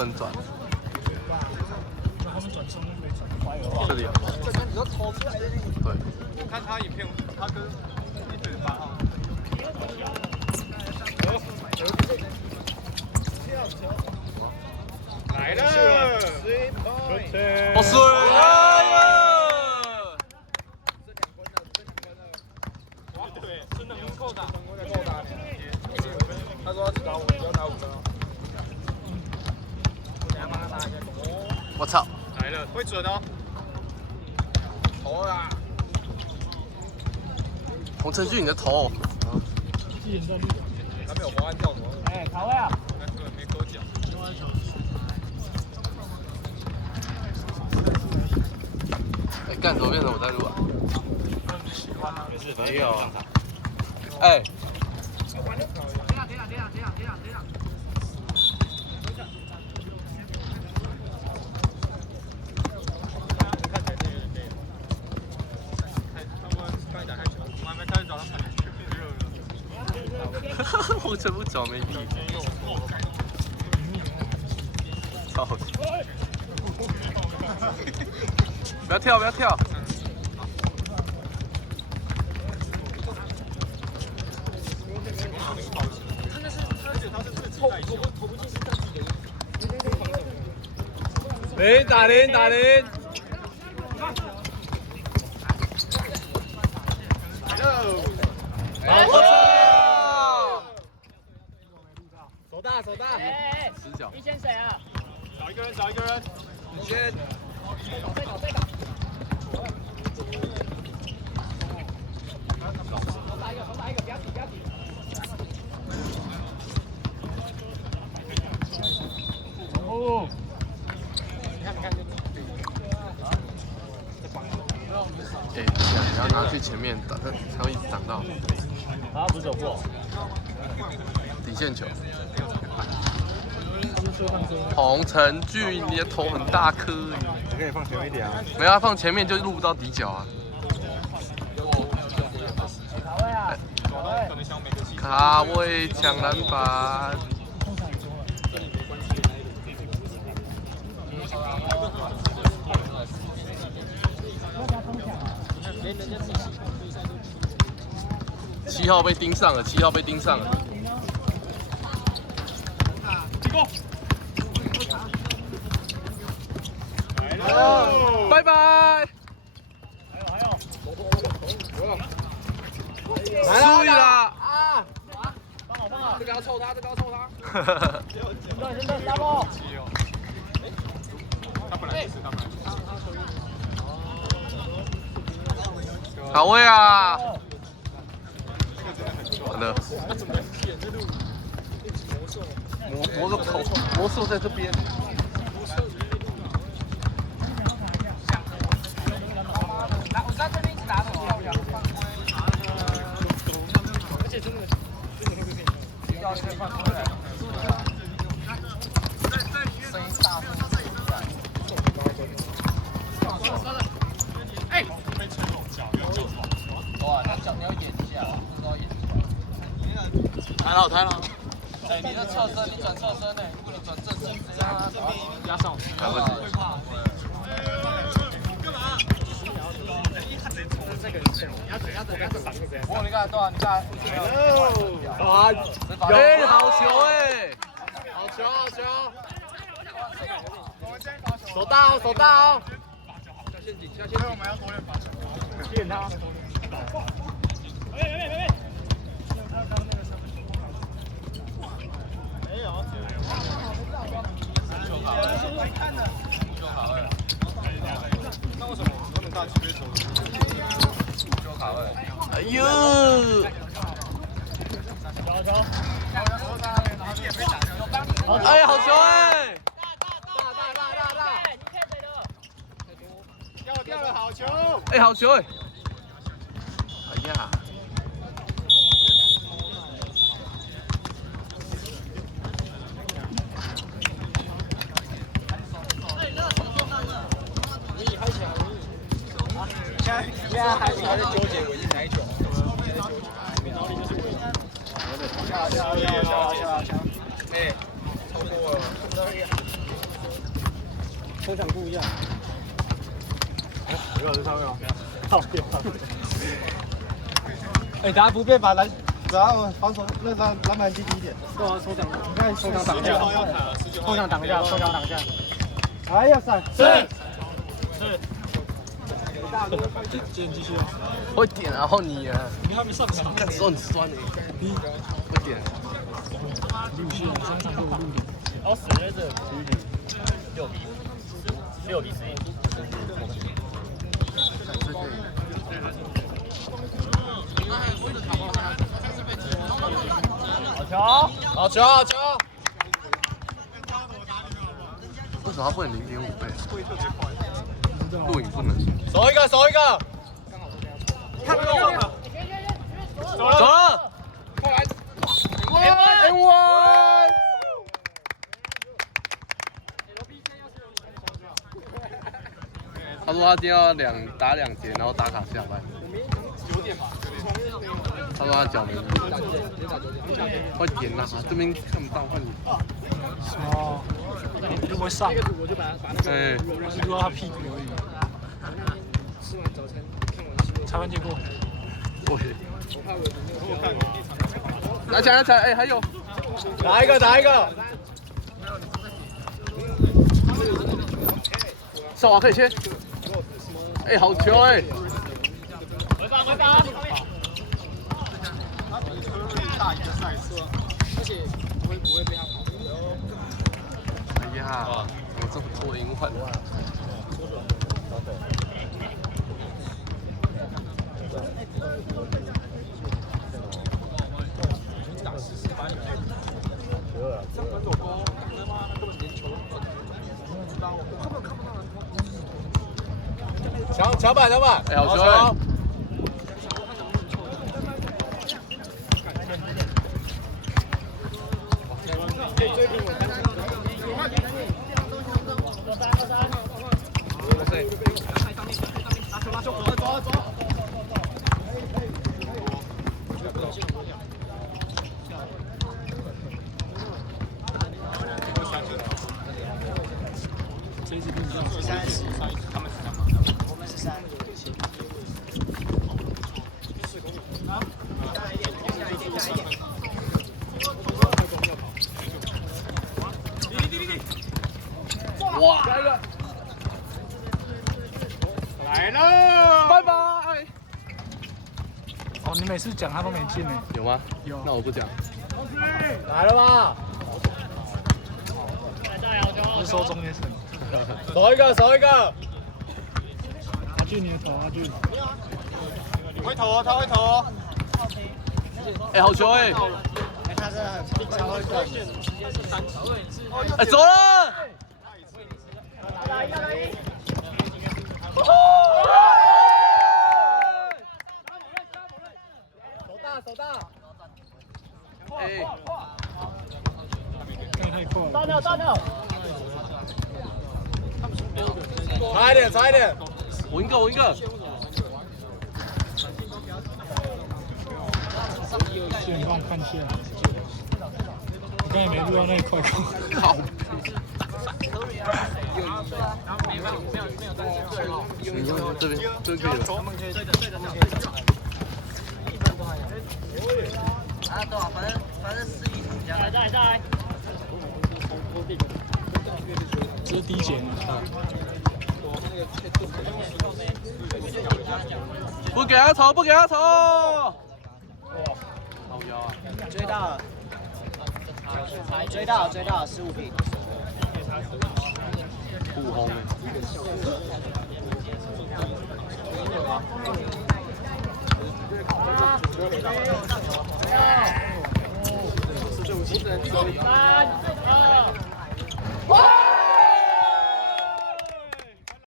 不能转。这里有。对。我看他影片，他跟1.8号。来了，好水！哎呀！对，真的很够打，他说只打5，只要打5分。我操！来了，会准哦。投啦！洪承俊，你的头。他没有滑鞍跳投。哎，卡位啊！没勾脚。哎，干怎么变成我在录啊？没有啊。哎。我这不脚没力，操！不要跳，不要跳！零打零打零。我操！手大手大。哎，死角。你先谁啊？找一个人，找一个人。你先。这个。重打一个，不要挤，不要挤。哦。你看。哎，你要拿去前面打，他会一直挡到。他不是走过。底线球。洪承俊，你的头很大颗。你可以放前面一点啊。没有，放前面就录不到底角啊。卡位啊！卡位抢篮板。7号被盯上了，7号被盯上了。拜拜。注意啦！啊！帮好！这个要凑他，这个要凑他。先动打波。他本来就是，他本来就是。好位啊！完了。魔个头，魔兽在这边。我在这边一直打的漂亮。而且真的会被骗。要先放出来。声音大声。哎。哇，那脚你要演一下，不知道演一下。抬了，抬了。哎，你的侧身，你转侧身呢？如果你转正身，这样这边压上。来不及。我你看多少？你看。啊！哎，好球哎！好球！手大哦，手大哦！下陷阱，下陷阱。我们要多练罚球。骗他。没有。那为什么我们大区别球？就卡位。哎呦！哎，好球哎！掉了好球！哎，好球哎！哎呀！现在还在纠结我赢哪一球？下！哎，超过了。抽奖不一样。有这上面吗？好，哎，大家不变把篮，然后防守那篮板机低一点。对啊，抽奖，你看抽奖挡一下，抽奖挡一下，抽奖挡一下。哎呀塞，是。继续。会点然后你啊，你还没上场，干手很酸哎，会点。路线3场都有路点。哦，死在这6比11。这可以。好球！好球！好球！为什么他不能0.5倍？录影不能。守一个，守一个。看不动了。走了。N1。他说他今天要打2节，然后打卡下班。9点吧。他说他脚没力。快点啦！这边看不到，换你。哦，又不会上。对。是录到他屁股而已。吃完早餐，看完新闻。裁判结果。对。拿起来，拿起来！哎，还有。打一个，打一个。少华可以切。哎，好球哎！回防，回防。大一个赛事，而且不会被他跑。哎呀，怎么这么多英文？抢板，哎，好球哎！哇！来了！拜拜。哦，你每次讲他都没进呢。有吗？有。那我不讲。来了吧？不是说中间是。守一个，守一个。阿俊，你的头，阿俊。回头哦，他会投哦。哎，好球哎！他是经常会断。哎，走了！手大！哎，太快了。大鸟！差一点！我一个。线帮我看线。我刚才没录到那一块。靠！你用这边可以了。啊，多少？反正11场加。来。这是第一节。不给他投！好腰啊！追到15平。不红哎。